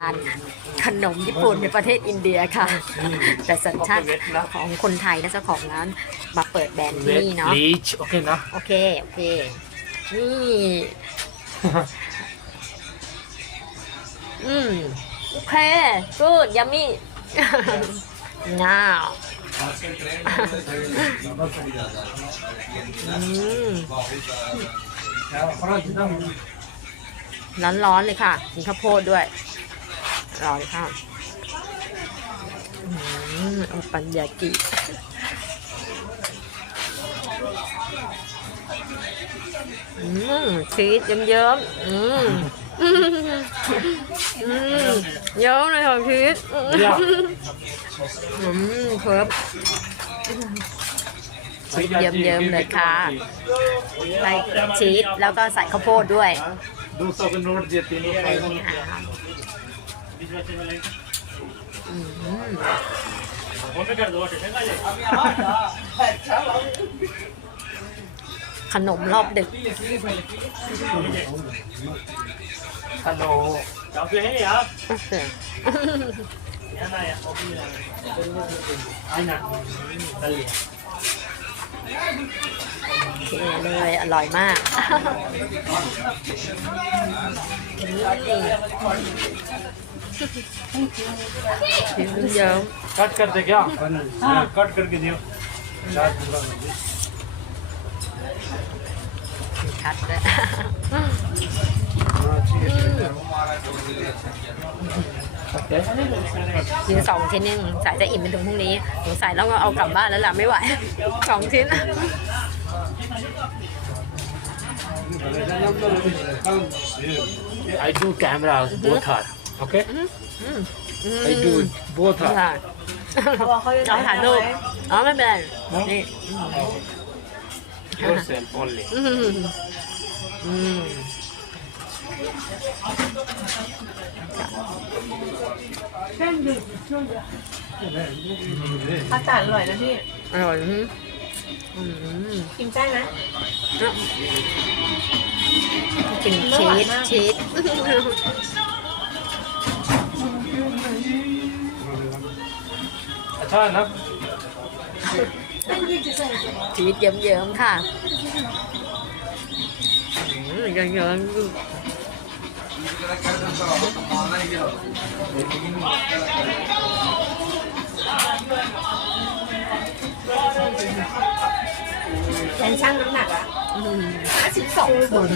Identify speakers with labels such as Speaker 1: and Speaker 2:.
Speaker 1: ทานขนมญี่ปุ่นในประเทศอินเดียค่ะ แต่สัญชาติของคนไทยนะเจ้าของร้านมาเปิดแบรนด์ที่นี่เนาะ
Speaker 2: Bleach, okay na?
Speaker 1: โอเคโอเคนี่อืมโอเค good yummy now อืมร้อนๆเลยค่ะมีข้าวโพดด้วยอ ร้อยค่ะอือปัญญากิอืมชีสเยิ้มๆอืมอืมเยอะเลยค่ะชีสอืมครับชีสเยิ้มๆเลยค่ะใส่ชีสแล้วก็ใส่ข้าวโพดด้วย
Speaker 2: ดูสกนรถ
Speaker 1: เจ็ดตีนี่ค่ะ ไรอย่างเงี้ยค่ะอืมขนมรอบดึก
Speaker 2: hello ไอ้น่ะนั่นแหละ
Speaker 1: โอเคเลยอร่อยมากนี่เยิ้ม
Speaker 2: कट कर दे क्या हाँ कट करके दियो चार टुकड़ा कर दे
Speaker 1: ๆชัดเลย
Speaker 2: हाँ ठीक है
Speaker 1: กินสองชิ้นนึงสายจะอิ่มเป็นถึงพรุ่งนี้สงสัยแล้วก็เอากลับบ้านแล้วล่ะไม่ไหว สองชิ้น
Speaker 2: I do camera both are okay I do both
Speaker 1: ค่ะ
Speaker 2: are
Speaker 1: เอาถ่ายรูปอ๋อไม่เป็นไรนี่
Speaker 2: yourself only
Speaker 1: อืมอืม
Speaker 3: อากาศอร่อยนะพี่
Speaker 1: อร่อยอืมอืม
Speaker 3: กินได้ไหม
Speaker 1: กินชีสชีส
Speaker 2: ชาติครับ
Speaker 1: ชีวิตเยิ้มๆค่ะยังยัง
Speaker 3: เป็นช่างน้ำหนักอะห้าสิบสอง
Speaker 1: คน